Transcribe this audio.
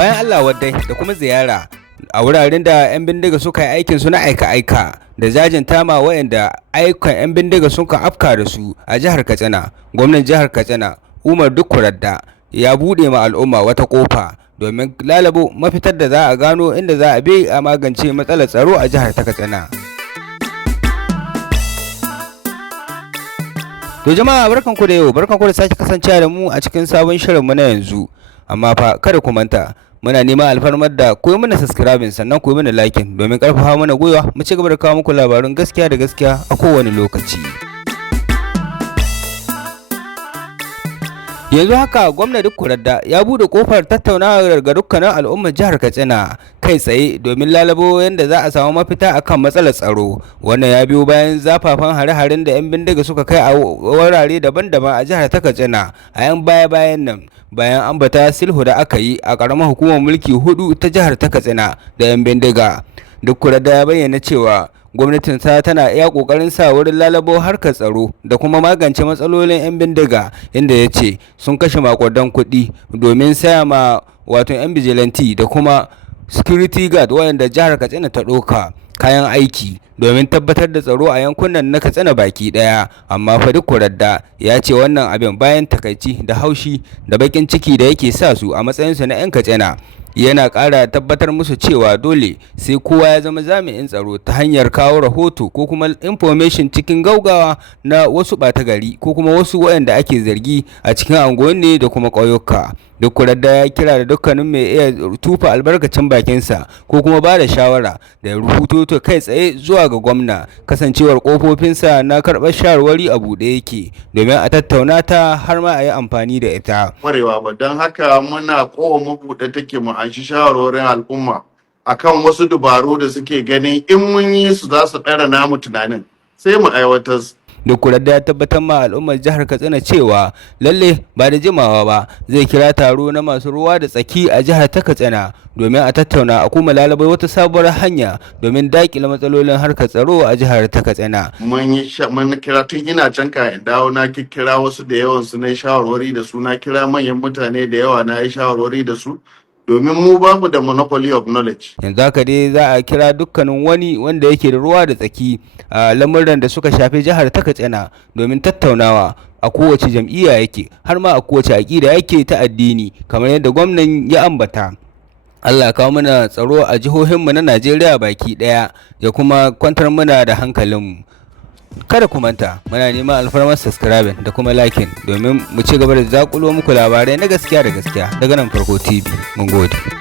bayan Allah wadai da kuma ziyara a wuraren da 'yan bindiga suka yi aikin su na aika-aika da jajinta ma waɗanda ayyukan 'yan bindiga suka afka da su a jihar Katsina. Gwamnan jihar Katsina Umar Dikko Radda ya buɗe ma al'umma wata ƙofa domin lalabo mafitar da za a gano inda za a bi a magance matsalar tsaro a jihar ta Katsina. To jama'a barkanku da yau, barkanku da sake kasancewa da mu a cikin sabon shirinmu na yanzu. Amma fa kada ku manta, muna neman alfarmar da ku yi mana subscribing sannan ku yi mana liking domin karfafa mana gwiwa mu ci gaba da kawo muku labarun gaskiya da gaskiya a kowane lokaci. Yanzu haka gwamna Dikko Radda ya bude kofar tattaunawa ga dukkanin al'ummar jihar Katsina kai tsaye domin lalabo yadda za a samu mafita akan matsalar tsaro. Wannan ya biyo bayan zafafan hare-haren da 'yan bindiga suka kai a wurare daban-daban a jihar ta Katsina a 'yan baya-bayan nan, bayan ambata sulhu da aka yi a ƙaramar hukumar mulki 4 ta jihar ta Katsina da 'yan bindiga. Dikko Radda ya bayyana cewa gwamnatin ta tana iya kokarin sa wurin lalabo harkar tsaro da kuma magance matsalolin 'yan bindiga, inda ya ce sun kashe makudan kuɗi domin saya ma wato 'yan bijilanti da kuma security guard wayanda jihar Katsina ta ɗauka kayan aiki domin tabbatar da tsaro a yankunan na Katsina baki daya. Amma fa Dikko Radda ya ce wannan abin bayan takaici da haushi da bakin ciki da yake sa su a matsayinsu na 'yan Katsina, yana ƙara tabbatar musu cewa dole sai kowa ya zama jami'in tsaro ta hanyar kawo rahoto ko kuma information cikin gaugawa na wasu ɓata gari ko kuma wasu waɗanda ake zargi a cikin unguwanni da kuma ƙauyuka. Dikko Radda ya kira da dukkanin mai iya tufa albarkacin bakinsa ko kuma ba da shawara da rubuto kai tsaye zuwa ga gwamna, kasancewar kofofinsa na karɓar shawarwari a buɗe yake domin a tattauna ta har ma a yi amfani da ita. Kwarewa ba, don haka muna kowa mabuɗe take mu an shi shawarwarin al'umma akan wasu dubaru da suke ganin in mun yi su za su ɗara namu tunanin sai mu aiwatar. Dikko Radda ya tabbatar ma al'ummar jihar Katsina cewa lalle ba da jimawa ba zai kira taro na masu ruwa da tsaki a jihar ta Katsina domin a tattauna a kuma lalabai wata sabuwar hanya domin daƙile matsalolin harkar tsaro a jihar ta Katsina. Mun kira tun ina can kayan dawo na kira wasu da yawan su na shawarwari da su, na kira manyan mutane da yawa na yi shawarwari da su, domin mu bamu da monopoly of knowledge. Yanzu haka dai za a kira dukkanin wani wanda yake da ruwa da tsaki a lamuran da suka shafi jihar ta Katsina domin tattaunawa a kowace jam'iyya yake har ma a kowace aƙida yake ta addini, kamar yadda gwamnan ya ambata. Allah ya kawo mana tsaro a jihohinmu na Najeriya baki ɗaya ya kuma kwantar mana da hankalinmu. Kada ku manta, muna neman alfarmar subscribing da kuma liking domin mu ci gaba da zakulo muku labarai na gaskiya da gaskiya daga nan Farko TV. Mun gode.